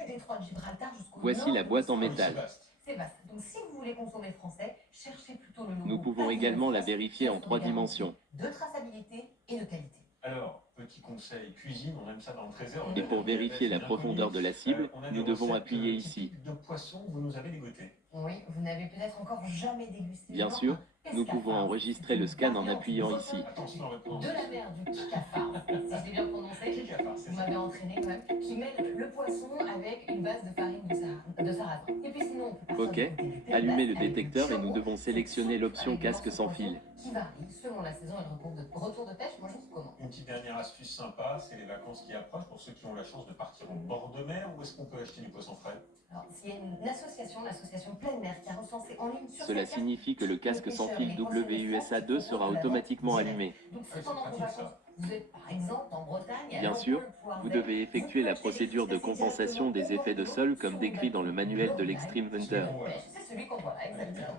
du détroit de Gibraltar jusqu'au Voici nord la de boîte en l'océan métal. Atlantique. C'est vaste. Donc si vous voulez consommer français, cherchez plutôt le logo. Nous pouvons Pavillon également la France, vérifier en qui offre 3 des garanties dimensions. de traçabilité et de qualité. Alors, petit conseil cuisine, on aime ça dans le trésor. Et pour vérifier la profondeur de la cible, nous devons appuyer ici. De poisson, vous nous avez dégoté. Oui, vous n'avez peut-être encore jamais dégusté. Bien sûr, nous pouvons enregistrer le scan en appuyant ici. Attention à votre De prononciation. la mer du Kikafar, si je l'ai bien prononcé. Kikafar, c'est Vous ça. m'avez entraîné quand même, qui mêle le poisson avec une base de farine de sarrasin. Et puis sinon, on peut partir Ok, du côté du Pays allumez le Basque avec détecteur et nous chevreau, devons sélectionner cette l'option soupe avec casque des sans morceaux de fil. poisson qui varie selon la saison et le retour de pêche. Moi, je recommande. Une petite dernière astuce sympa, c'est les vacances qui approchent pour ceux qui ont la chance de partir au bord de mer. Où est-ce qu'on peut acheter du poisson frais? Alors, s'il y a une association, l'association Pleine Mer, qui a recensé en ligne sur Cela cette carte signifie que le casque sans fil WUSA2 sera automatiquement allumé. Donc, si pendant vos vacances, vous êtes par exemple en Bretagne, Bien sûr, vous devez effectuer la procédure de compensation des effets de sol comme décrit dans le manuel de l'Extreme Hunter. C'est celui qu'on voit là, exactement.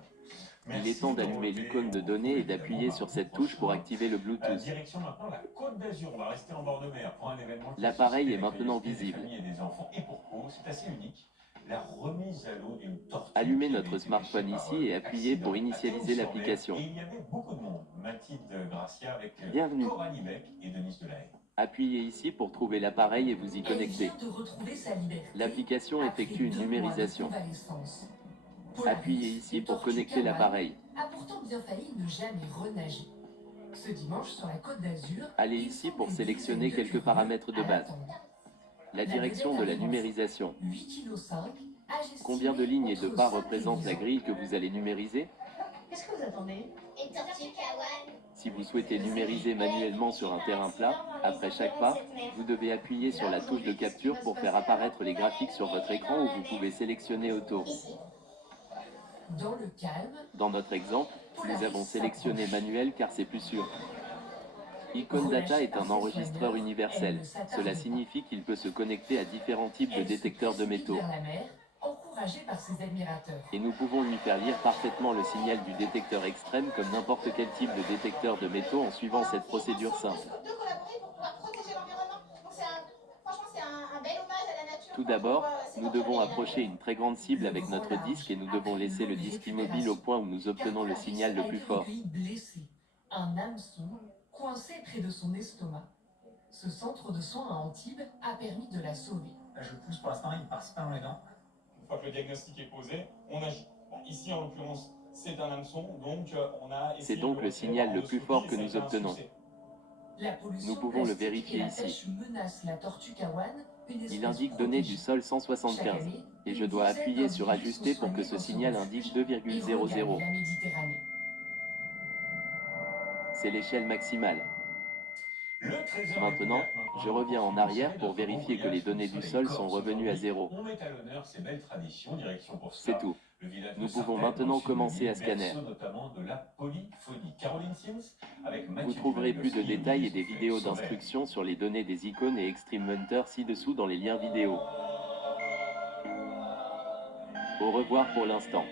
Il est temps d'allumer l'icône de données et d'appuyer sur cette touche pour activer le Bluetooth. Direction maintenant la Côte d'Azur. On va rester en bord de mer pour un événement. L'appareil est maintenant visible. Des familles et des enfants. Et pour cause, c'est assez unique. La remise à l'eau d'une tortue. Allumez notre smartphone ici et appuyez pour initialiser l'application. Il y avait beaucoup de monde. Mathilde Gracia avec Bienvenue. Coralie Beck et Denise Delahaye. Appuyez ici pour trouver l'appareil et vous y connecter. L'application effectue une numérisation. Appuyez ici pour connecter l'appareil. A pourtant bien failli ne jamais renager. Ce dimanche sur la Côte d'Azur, allez ici pour sélectionner quelques paramètres de base. La direction de la numérisation. Combien de lignes et de pas représente la grille que vous allez numériser? Qu'est-ce que vous attendez? Une tortue kawan. Si vous souhaitez numériser manuellement sur un terrain plat, après chaque pas, vous devez appuyer sur la touche de capture pour faire apparaître les graphiques sur votre écran ou vous pouvez sélectionner Auto. Dans le calme. Dans notre exemple, nous avons sélectionné manuel car c'est plus sûr. Icon Data est un enregistreur universel. Cela signifie qu'il peut se connecter à différents types de détecteurs de métaux. Et nous pouvons lui faire lire parfaitement le signal du détecteur extrême comme n'importe quel type de détecteur de métaux en suivant cette procédure simple. Tout d'abord, nous devons approcher une très grande cible avec notre disque et nous devons laisser le disque immobile au point où nous obtenons le signal le plus fort. Un hameçon coincé près de son estomac. Ce centre de soins à Antibes a permis de la sauver. Je pousse pour l'instant, il passe pas dans les dents. Une fois que le diagnostic est posé, on agit. Bon, ici, en l'occurrence, c'est un hameçon, donc on a... C'est donc le signal le plus fort que nous obtenons. Nous pouvons le vérifier ici. Il indique données du sol 175, et je dois appuyer sur ajuster pour que ce signal indique 2,00. C'est l'échelle maximale. Maintenant, je reviens en arrière pour vérifier que les données du sol sont revenues à 0. C'est tout. Nous pouvons maintenant commencer à scanner. Vous trouverez plus de détails et des vidéos d'instructions sur les données des icônes et Extreme Hunter ci-dessous dans les liens vidéo. Au revoir pour l'instant.